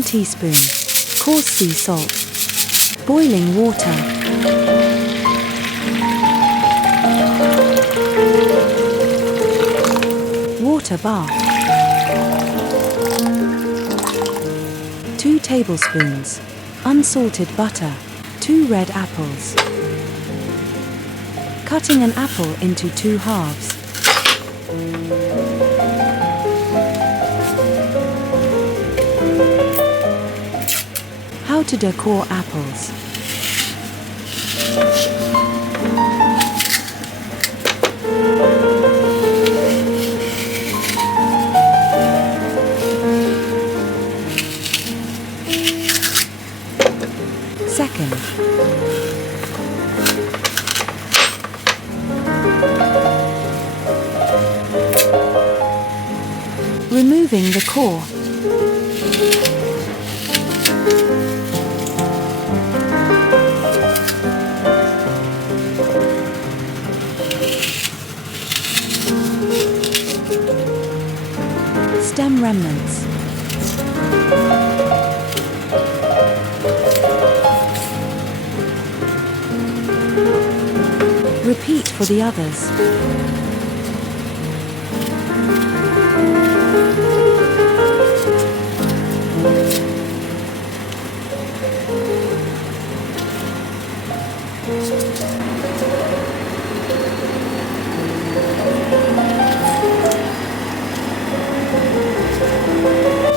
1 teaspoon. Coarse sea salt. Boiling water. Water bath. 2 tablespoons. Unsalted butter. 2 red apples. Cutting an apple into 2 halves. How to decor apples. Second. Removing the core. Stem remnants. Repeat for the others.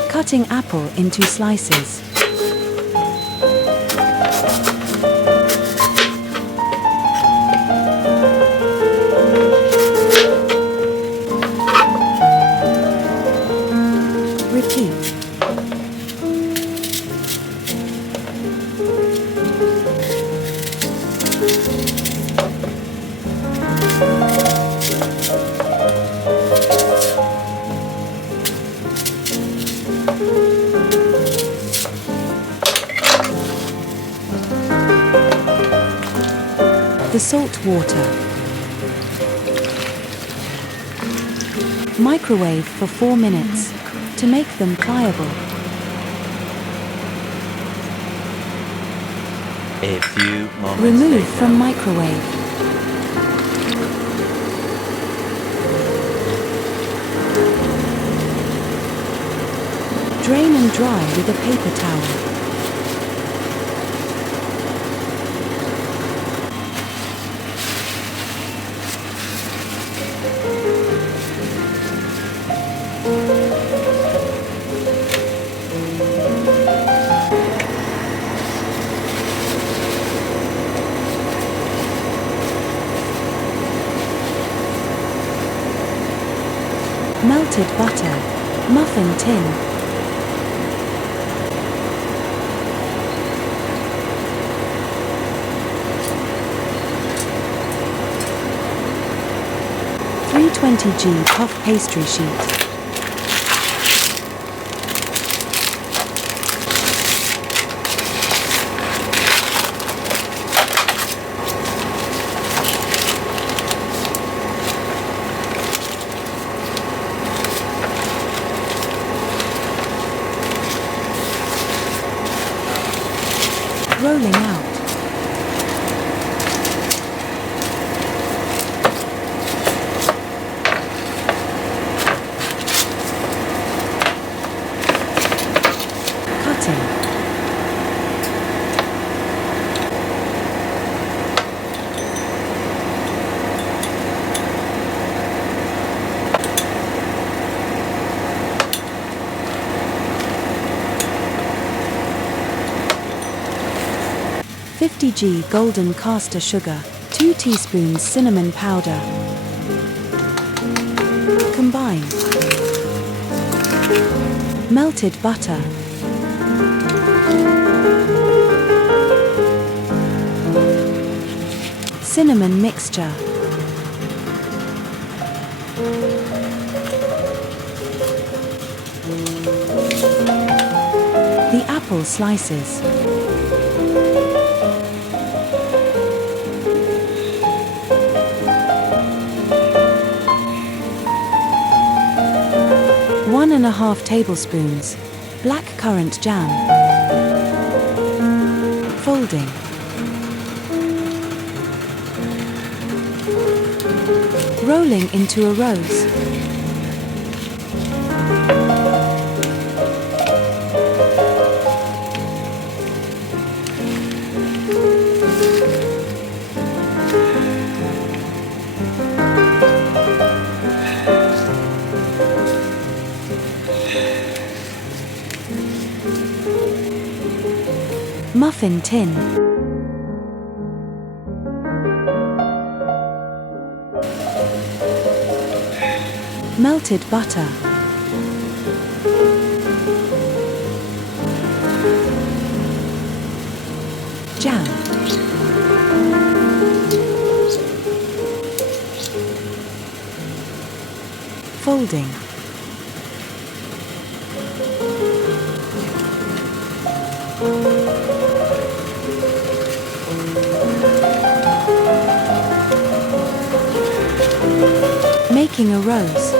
Cutting apple into slices. Repeat. The salt water. Microwave for 4 minutes to make them pliable. A few moments Remove later. from microwave. Drain and dry with a paper towel. Melted butter. Muffin tin. .320 g puff pastry sheet. Rolling out. Cutting. .50 g golden caster sugar, 2 teaspoons cinnamon powder. Combine. Melted butter. Cinnamon mixture. The apple slices. One and a half tablespoons. Black currant jam. Folding. Rolling into a rose. Muffin tin. Melted butter. Jam. Folding. Making a rose.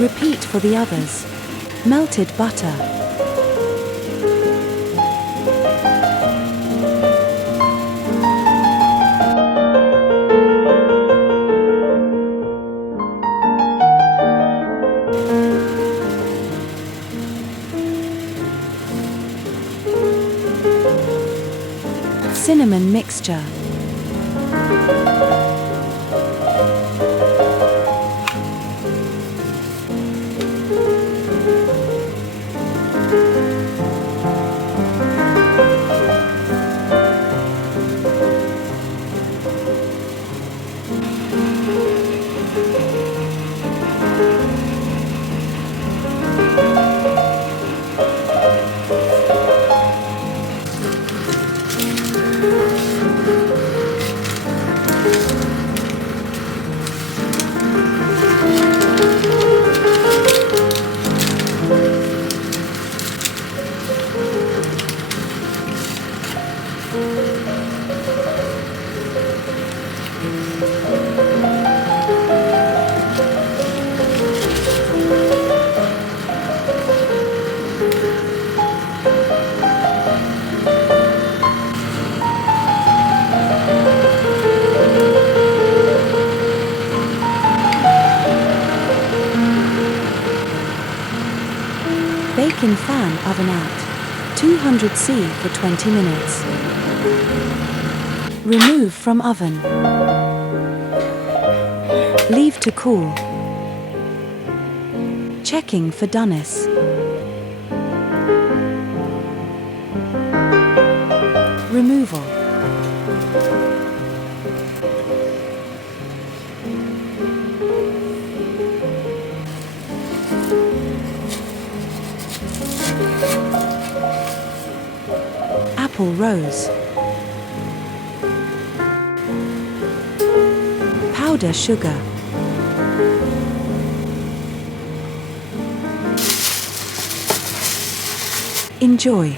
Repeat for the others. Melted butter. Cinnamon mixture. Bake in fan oven at 200°C for 20 minutes. Remove from oven. Leave to cool. Checking for doneness. Removal. Apple rose. Powder sugar. Enjoy.